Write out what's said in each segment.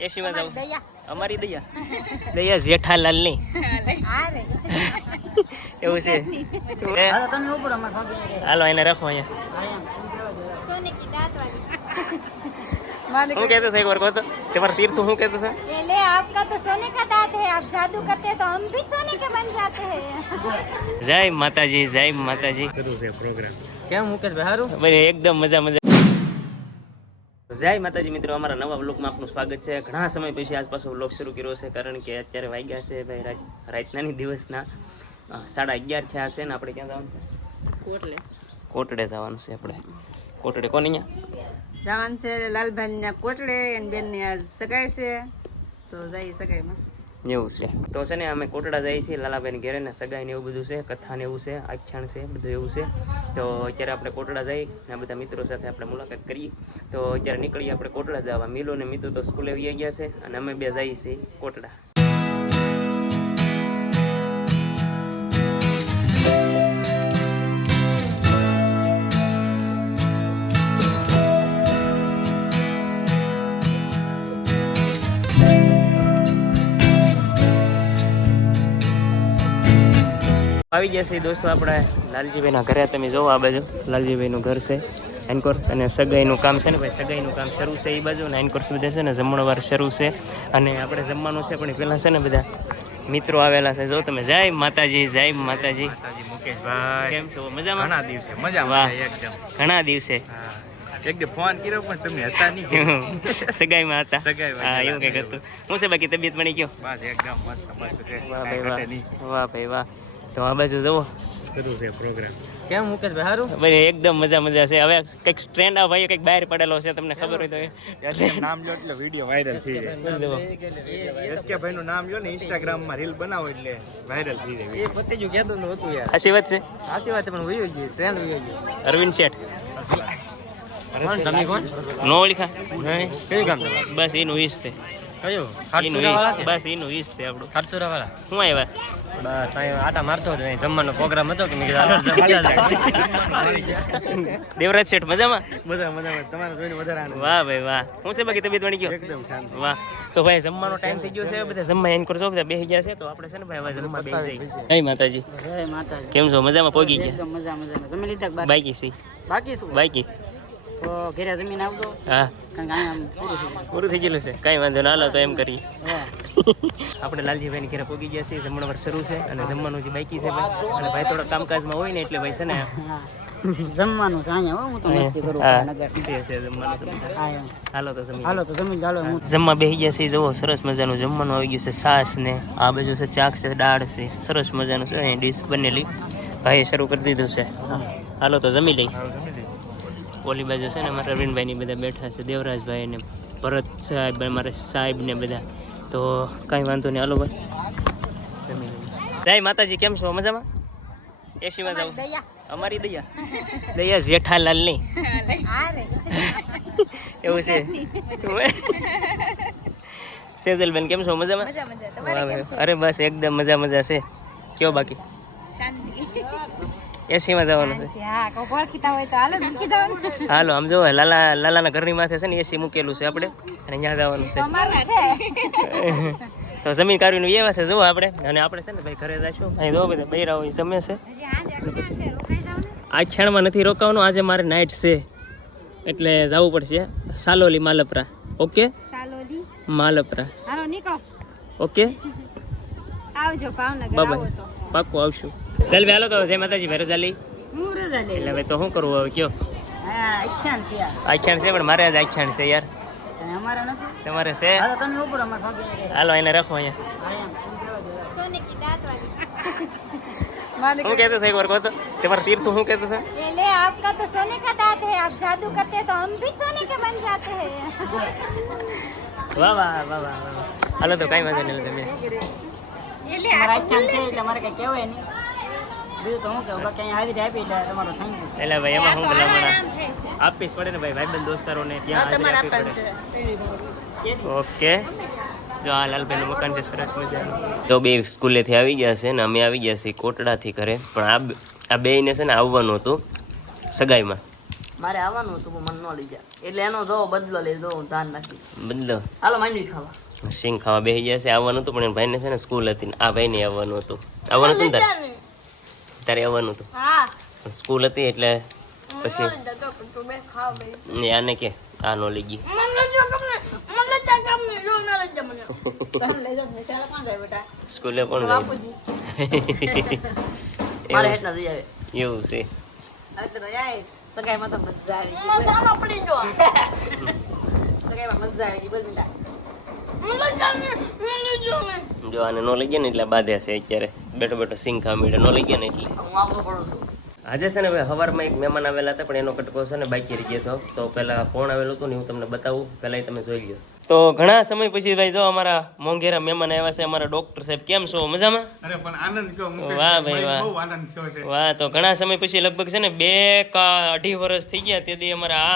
એસી માં જાવ અમારી દયા જેઠાલાલ ની એવું છે હાલો એને રાખો અહીંયા હું कहते थे एक बार को तो तुम्हारा तीर्थ हूँ कहते थे ले आपका तो सोने का दांत है आप जादू करते तो हम भी सोने के बन जाते हैं जय माताजी शुरू છે પ્રોગ્રામ કેમ મુકેશ ભાઈ હારું ભાઈ એકદમ મજા જય માતાજી મિત્રો અમારા નવા વ્લોગમાં આપનું સ્વાગત છે ઘણા સમય પછી આજ પાછો વ્લોગ શરૂ કર્યો છે કારણ કે અત્યારે વાગ્યા છે ભાઈ રાતના દિવસના 11:30 થયા છે ને આપણે ક્યાં જવાનું છે કોટડે જવાનું છે આપણે કોટડે કોને અહીંયા જવાનું છે લાલભાઈ કોટડે અને બેન ની આજ સગાઈ છે તો જઈ સગાઈમાં એવું છે તો છે ને અમે કોટડા જઈએ છીએ લાલાભાઈ ઘેરે ને સગાઈ ને એવું બધું છે કથા ને એવું છે આખ્યાન છે બધું એવું છે તો અત્યારે આપણે કોટડા જઈ ને બધા મિત્રો સાથે આપણે મુલાકાત કરીએ તો અત્યારે નીકળીએ આપણે કોટડા જવા મિલો ને મિતુ તો સ્કૂલે આવી ગયા છે અને અમે બે જઈએ છીએ કોટડા આવી ગયા છે દોસ્તો આપણે લાલજીભાઈના ઘરે તમે જોવો આ બાજુ લાલજીભાઈનું ઘર છે એન્કોર અને સગાઈનું કામ છે ને ભાઈ સગાઈનું કામ શરૂ છે એ બાજુ ને એન્કોર સુવિધા છે ને જમણવાર શરૂ છે અને આપણે જમવાનું છે પણ પહેલાં છે ને બધા મિત્રો આવેલા છે જો તમે જય માતાજી મુકેશભાઈ કેમ છો મજામાં ઘણા દિવસે મજામાં એકદમ ઘણા દિવસે એકદમ ફોન કર્યો પણ તમે હતા નહીં સગાઈમાં હતા હા એવું કંઈક હતું હું છે બાકી તબિયત બની ગયો બસ એકદમ મસ્ત વાહ ભાઈ વાહ તો આ બાજુ જુઓ શરૂ છે પ્રોગ્રામ કેમ મુકેશભાઈ હારું ભાઈ એકદમ મજા છે હવે કંઈક ટ્રેન્ડ આ ભાઈ કંઈક બહાર પડેલો છે તમને ખબર હોય તો નામ લો એટલે વિડીયો વાયરલ થઈ જાય એસકે ભાઈ નું નામ લો ને ઇન્સ્ટાગ્રામ માં રીલ બનાવો એટલે વાયરલ થઈ જાય એ પતિ જો કહેતો નહોતું યાર સાચી વાત છે પણ વયો ગયો ટ્રેન્ડ વયો ગયો અરવિંદ શેઠ તમે કોણ નો ઓળખા કયું કામ તમારું બસ એનું ઈશ છે કયું બસ એનું ઈશ છે આપણું ખારચુરા વાળા શું આવ્યા બસ આટા મારતો હતો જમવાનો પ્રોગ્રામ હતો કે દેવરાજ શેઠ મજામાં તમારે જોઈને વધારે વાહ ભાઈ વાહ હું છે બાકી તબિયત બની ગયો એકદમ શાંત વાહ તો ભાઈ જમવાનો ટાઈમ થઈ ગયો છે બધા જમવા એન કરજો બધા બેસી ગયા છે તો આપણે છે ને ભાઈ હવે જમવા બેસી જઈએ જય માતાજી કેમ છો મજામાં પહોંચી ગયા એકદમ મજા જમી લીધા બાકી સી બાકી તો ઘરે જમીન આવતો હા કારણ કે પૂરું થઈ ગયેલું છે કાંઈ વાંધો ના હાલો તો એમ કરી આપણે લાલજીભાઈની ઘરે પહોંચી ગયા છીએ જમણવાર શરૂ છે અને જમવાનું જે બાકી છે ભાઈ અને ભાઈ થોડા કામકાજમાં હોય ને એટલે ભાઈ છે ને જમવાનું છે અહીંયા હું તો મસ્તી કરું હાલો તો જમી જમવા બેસી ગયા છે જુઓ સરસ મજાનું જમવાનું આવી ગયું છે છાશ ને આ બાજુ છે ચાક છે દાળ છે સરસ મજાનું છે અહીં ડીશ બનેલી ભાઈએ શરૂ કરી દીધું છે હાલો તો જમી લઈ ઓલી બાજુ છે ને અમારા રવિનભાઈ ની બધા બેઠા છે દેવરાજભાઈ ને ભરત સાહેબ અમારા સાહેબ ને બધા તો કાંઈ વાંધો નહીં હાલો ભાઈ જમી જય માતાજી કેમ છો મજામાં એસી માં જાવ અમારી દયા જેઠાલાલ ની એવું છે સેજલબેન કેમ છો મજામાં અરે બસ એકદમ મજા છે કયો બાકી એસી માં જવાનું છે હાલો આમ જો લાલાના ઘરની માથે છે ને એસી મૂકેલું છે આપણે અને ત્યાં જવાનું છે તો જમીન કાઢવીને એવા છે જુઓ આપણે અને આપણે છે ને ભાઈ ઘરે જઈશું અહીં જો બધા બૈરાઓ જમે છે આ ક્ષણમાં નથી રોકાવાનું આજે મારે નાઇટ છે એટલે જવું પડશે સાલોલી માલપરા ઓકે માલપરા ઓકે બાબા પાક્કું આવશું ચાલ હાલો તો જય માતાજી ભાઈ રજાલી એટલે ભાઈ તો શું કરવું હવે કયો આખ્યાન છે પણ મારે જ આખ્યાન છે યાર તમારે છે હાલો એને રાખો અહીંયા હું कहते थे एक बार को तो तुम्हारा तीर्थ हूँ कहते थे ले आपका तो सोने का दांत है आप जादू करते तो हम भी सोने के बन जाते हैं वाह हालो तो कई मजा नहीं તમે મારા આખ્યાન છે એટલે મારે કઈ કહેવાય નહીં બીજું તો હું કહું બાકી અહીંયા હાજરી આપી એટલે તમારો થેન્ક યુ એટલે ભાઈ એમાં હું ભલામણ આપીશ પડે ને ભાઈ ભાઈબંધ દોસ્તારોને ત્યાં હાજરી આપવી પડે ઓકે જો આ લાલભાઈનું મકાન છે સરસ મજાનું તો બે સ્કૂલેથી આવી ગયા છે ને અમે આવી ગયા છીએ કોટડાથી ઘરે પણ આ બેયને છે ને આવવાનું હતું સગાઈમાં મારે આવવાનું હતું પણ મને ન લઈ જાય એટલે એનો જો બદલો લઈ દો હું ધ્યાન રાખી બદલો હાલો માંડવી ખાવા સિંગ ખાવા બેસી જશે. આવવાનું હતું પણ એના ભાઈને છે ને સ્કૂલ હતી ને આ ભાઈને આવવાનું હતું. આવવાનું હતું ને તારે આવવાનું હતું. હા સ્કૂલ હતી એટલે પછી તું બે ખાવ બે આને કે આ નો લઈ ગઈ. નિશાળે કોણ જાય બેટા? સ્કૂલે પણ જાય. મારે હેઠ ના જઈ આવે એવું છે. એટલે જાય સગાઈમાં તો મજા આવી સગાઈમાં મજા આવી બોલ બેટા. જો આને નો લઈ ગયા ને એટલે બાધે છે અત્યારે બેઠો બેઠો સિંગ ખાવા મીઠે નો લઈ ગયા ને એટલે હું આવતો પડું છું આજે છે ને ભાઈ સવારમાં એક મહેમાન આવેલા હતા પણ એનો કટકો છે ને બાકી રહી ગયો હતો. તો પહેલા કોણ આવેલું હતું ને હું તમને બતાવું, પહેલા તમે જોઈ લો. તો ઘણા સમય પછી ભાઈ જો અમારા મોંઘેરા મહેમાન આવ્યા છે, અમારા ડોક્ટર સાહેબ. કેમ છો? મજામાં? અરે પણ આનંદ કયો મુકેશ વાહ ભાઈ, ભાઈ, વાહ. બહુ આનંદ થયો છે. વાહ, તો ઘણા સમય પછી લગભગ છે ને 2 કે 2.5 વર્ષ થઈ ગયા તેથી અમારા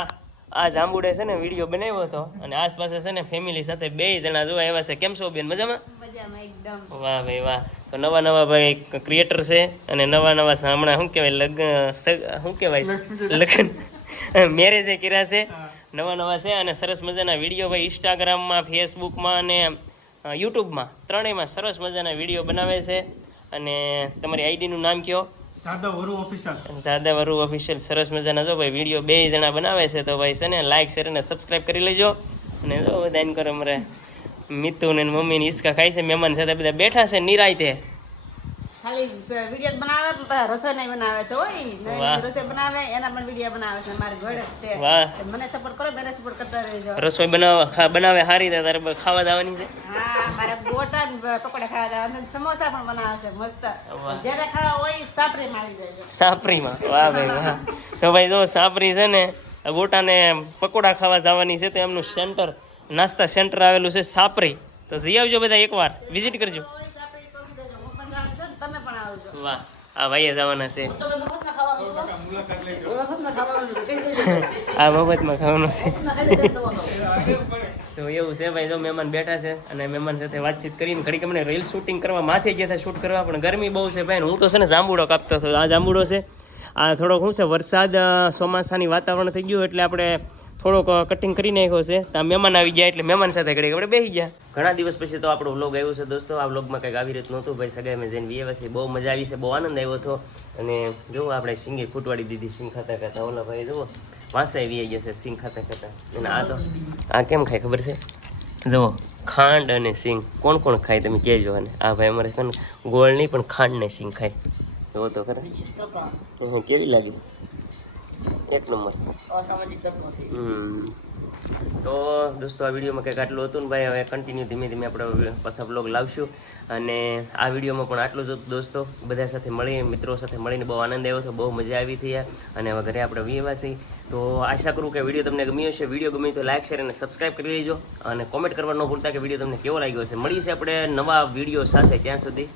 આ જાંબુડે છે ને વિડીયો બનાવ્યો હતો અને આસપાસ છે ને ફેમિલી સાથે 2 જણા જોવા આવ્યા છે. કેમ છો બેન? મજામાં? મજામાં એકદમ. વાહ ભાઈ વાહ. તો નવા નવા ભાઈ ક્રિએટર છે અને નવા નવા હમણાં શું કહેવાય શું કહેવાય લગ્ન મેરેજ કર્યા છે, નવા નવા છે અને સરસ મજાના વિડીયો ભાઈ ઇન્સ્ટાગ્રામમાં, ફેસબુકમાં અને યુટ્યુબમાં ત્રણેયમાં સરસ મજાના વિડીયો બનાવે છે. અને તમારી આઈડીનું નામ કયો? જાદવ વરુ ઓફિસર. જાદવ ઓફિશિયલ. સરસ મજાના જો ભાઈ વિડીયો 2 જણા બનાવે છે. તો ભાઈ છે ને લાઈક શેર અને સબસ્ક્રાઈબ કરી લેજો. અને જો બધા એમ કરે અમારે મિતુ ને મમ્મી ને ઈસકા ખાય છે, મહેમાન સાથે બધા બેઠા છે નિરાયતે. ખાલી વિડીયો બનાવે પણ પાછા રસોઈ નહીં બનાવે છે હોય નવી વાહ. નવી રસોઈ બનાવે એના પણ વિડીયો બનાવે છે મારી ઘરે તે વાહ. મને સપોર્ટ કરો મને સપોર્ટ કરતા રહેજો. રસોઈ બનાવે સારી રીતે તારે ખાવા જવાની છે. હા મારે ગોટા ને પકોડા ખાવા જાય અને સમોસા પણ બનાવે છે મસ્ત. જ્યારે ખાવા હોય સાપરી મારી જાય. સાપરીમાં. વાહ ભાઈ વાહ. તો ભાઈ જો સાપરી છે ને ગોટાને પકોડા ખાવા જવાની છે તો એમનું સેન્ટર, નાસ્તા સેન્ટર આવેલું છે સાપરી. તો જઈ આવજો બધા એકવાર, વિઝિટ કરજો. તમે પણ આવજો. વાહ, આ ભાઈએ જવાના છે. તમે મફતમાં ખાવાનું છો મુલાકાત લઈ મફતમાં ખાવાનું છે કઈ દેજો આ મફતમાં ખાવાનું છે. મફતમાં ખાઈ લેજો તમારો તો એવું છે ભાઈ, જો મહેમાન બેઠા છે અને મહેમાન સાથે વાતચીત કરીને ઘડીક અમને રીલ શૂટિંગ કરવા માથે ગયા હતા શૂટ કરવા, પણ ગરમી બહુ છે ભાઈ. હું તો છે ને જાંબુડો કાપતો હતો. આ જાંબુડો છે, આ થોડોક શું છે વરસાદ ચોમાસાની વાતાવરણ થઈ ગયું એટલે આપણે થોડોક કટિંગ કરી નાખ્યો છે. તો આ મહેમાન આવી ગયા એટલે મહેમાન સાથે ઘડીક આપણે બેસી ગયા. ઘણા દિવસ પછી તો આપણો વ્લોગ આવ્યો છે દોસ્તો. આ વ્લોગમાં કંઈક આવી રીતનું હતું ભાઈ. સગાઈમાં જઈને વ્યવસ્થિત છે, બહુ મજા આવી છે, બહુ આનંદ આવ્યો હતો. અને જુઓ આપણે સિંગી ફૂટવાડી દીધી સિંગ ખાતા ખાતા. ઓલા ભાઈ જુઓ વાંસા આવી ગયા છે સિંગ ખાતા ખાતા. અને આ તો આ કેમ ખાય ખબર છે? જુઓ ખાંડ અને સિંગ કોણ કોણ ખાય તમે કહેજો. અને આ ભાઈ અમારે છે ને ગોળ નહીં પણ ખાંડ ને સિંગ ખાય. જુઓ તો ખરા કેવી લાગી? એક નંબર. અસામાજિક તત્વ છે તો દોસ્તો આ વિડીયોમાં કંઈક આટલું હતું ને ભાઈ. હવે કન્ટિન્યુ ધીમે ધીમે આપણે પાછા બ્લોગ લાવશું. અને આ વિડીયોમાં પણ આટલું જ હતું દોસ્તો. બધા સાથે મળી, મિત્રો સાથે મળીને બહુ આનંદ આવ્યો હતો, બહુ મજા આવી હતી. અને હવે ઘરે આપણે વિવાસી. તો આશા કરું કે વિડીયો તમને ગમ્યો હશે. વિડીયો ગમ્યો તો લાઈક શેર અને સબસ્ક્રાઈબ કરી લેજો. અને કોમેન્ટ કરવા ન ભૂલતા કે વિડીયો તમને કેવો લાગ્યો છે. મળીએ છીએ આપણે નવા વિડીયો સાથે. ત્યાં સુધી